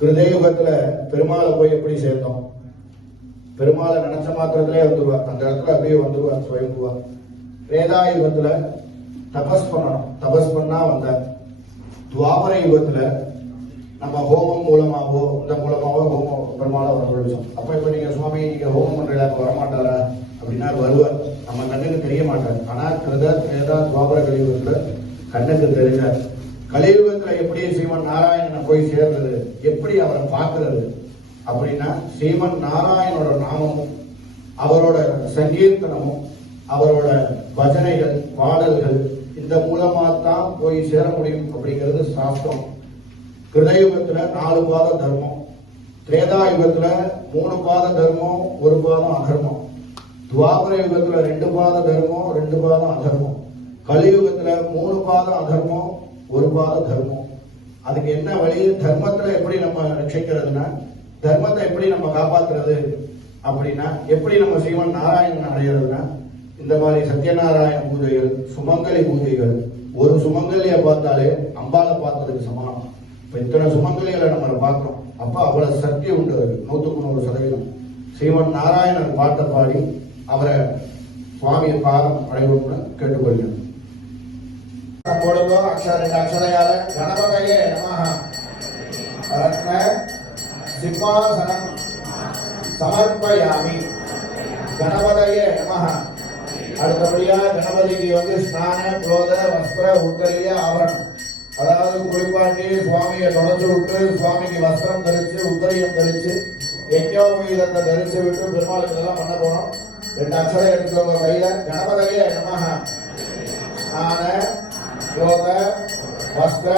கிருதயுகத்துல பெருமாளை போய் எப்படி சேர்ந்தோம்? பெருமாளை நினைச்ச மாத்திரத்திலே வந்துருவார், அந்த இடத்துல அப்படியே வந்துருவார் சுயம்புவா. வேதாயுகத்துல தபஸ் பண்ணணும், தபஸ் பண்ணா வந்த. துவாபர யுகத்துல நம்ம ஹோமம் மூலமாவோ இந்த மூலமாவோ ஹோமம் பெருமாளை வரவழைச்சோம். அப்ப இப்ப நீங்க சுவாமி நீங்க ஹோமம் பண்றீங்களா, இப்ப வரமாட்டாரா அப்படின்னா வருவார், நம்ம கண்ணுக்கு தெரிய மாட்டார். ஆனா கிருத வேதா துவாபர கலியுகத்துல கண்ணுக்கு தெரிஞ்சார். கலியுகத்துல எப்படி ஸ்ரீமன் நாராயணனை போய் சேர்றது, எப்படி அவரை பார்க்கிறது அப்படின்னா ஸ்ரீமன் நாராயணோட நாமமும் அவரோட சங்கீர்த்தனமும் அவரோட பஜனைகள் பாடல்கள் இந்த மூலமா தான் போய் சேர முடியும் அப்படிங்கிறது சாஸ்திரம். கிருதயுகத்துல 4 பாத தர்மம், திரேதாயுகத்துல 3 பாத தர்மம் 1 பாதம் அதர்மம், துவாபர யுகத்துல 2 பாத தர்மம் 2 பாதம் அதர்மம், கலியுகத்துல 3 பாதம் அதர்மம் 1 பாத தர்மம். அதுக்கு என்ன வழி? தர்மத்துல எப்படி நம்ம ரட்சிக்கிறதுனா, தர்மத்தை எப்படி நம்ம காப்பாத்துறது அப்படின்னா, எப்படி நம்ம ஸ்ரீமன் நாராயணன் அடையிறதுன்னா, இந்த மாதிரி சத்யநாராயண பூஜைகள், சுமங்கலி பூஜைகள். ஒரு சுமங்கலியை பார்த்தாலே அம்பாலை பார்த்ததுக்கு சமானம். இப்ப இத்தனை சுமங்கலிகளை நம்ம பார்க்கிறோம், அப்ப அவ்வளவு சக்தி உண்டு. 100% ஸ்ரீமன் நாராயணன் பாட்டை பாடி அவரை சுவாமியை பாதம் அடைவோம்னு கேட்டுக்கொள்கிறேன். பொழுதோ அக்ஷரையால கணபதையே நமஹ ரத்ன சிம்மாசனம் சமர்ப்பயாமி. கணபதையே நமஹ. அடுத்தபடியா கணபதிக்கு ஸ்நான குலோத வஸ்திர உத்தரிய ஆவரணம், அதாவது குளிப்பாட்டி சுவாமியை தொடச்சு விட்டு சுவாமிக்கு வஸ்திரம் தரிச்சு உத்தரியம் தரிச்சு யஜ்ஞோபவீதத்தை தரிச்சு விட்டு பெருமாளுக்கு எல்லாம் பண்ண போனோம். 2 அக்ஷரம் எடுத்துக்கோங்க கையில. கணபதையே நமஹ ஸ்நான குலோத வஸ்திர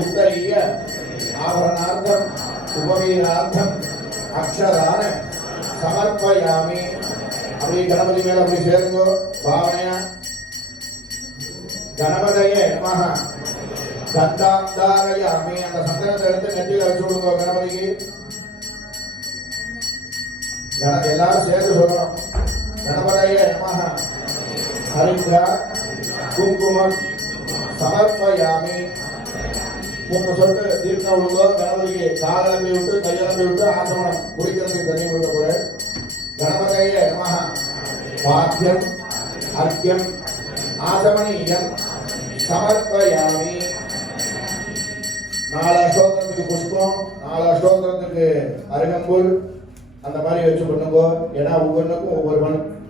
உத்தரிய ஆவரணார்த்தம் உபவீதார்த்தம் அக்ஷரான சமர்ப்பயாமி. அப்படி கணபதி மேல அப்படி சேருங்கோ பாவனையா. கணபதையே நமஹ தந்தாந்தாரயாமி. அந்த சந்தனத்தை எடுத்து நெத்தியில வச்சு விடுங்க கணபதிக்கு. எல்லாரும் சேர்ந்து சொல்லணும். கணபதையே நமஹ ஹரித்ரா குங்குமம் சமர்ப்பயாமி. 3 சொட்டு தீர்த்தம் விடுங்கோ கணபதிக்கு. காலம்பி விட்டு கையலம்பி விட்டு ஆசமனம் குடிக்கிறதுக்கு தண்ணி கொடுக்க போறேன். கணபதையே நமஹ பாத்தியம் அர்க்கியம் ஆசமனீயம் சமர்ப்பயாமி. 4 அஷ்டோத்திரத்துக்கு புஷ்பம், 4 அஷ்டோத்திரத்துக்கு அருகம்புல் அந்த மாதிரி வச்சு பண்ணுங்க. ஏன்னா ஒவ்வொன்றுக்கும் ஒவ்வொரு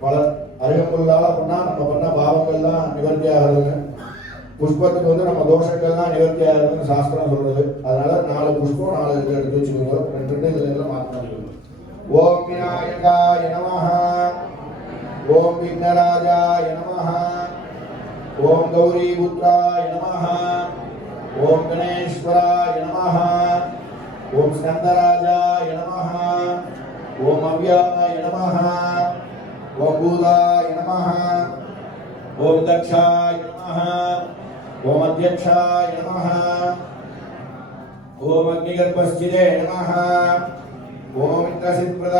பலன். அருகம்புல்லால பண்ணா நம்ம பண்ண பாவங்கள்லாம் நிவர்த்தி ஆகிறதுங்க. புஷ்பத்துக்கு நம்ம தோஷங்கள்லாம் நிவர்த்தி ஆகிறதுன்னு சாஸ்திரம் சொல்றது. அதனால 4 புஷ்பம் 4 இது எடுத்து வச்சுக்கோங்க. 2 இதுல எல்லாம் மாற்றணும். ஓம் விநாயகாய நமஹ, ஓம் விக்னராஜாய நமஹ, ஓம் கௌரி புத்ராய நமஹ, ஓம் கணேஸ்வராய நமஹ, ஓம் ஸ்கந்தராஜாய நமஹ, ஓம் அவ்யாய நமஹ, ஓம் பூதாய நமஹ, ஓம் தக்ஷாய நமஹ, ஓம் அத்யக்ஷாய நமஹ, ஓம் அக்னிகர்பஸ்திதே நமஹ, ஓம் இந்திரசித்பிரதா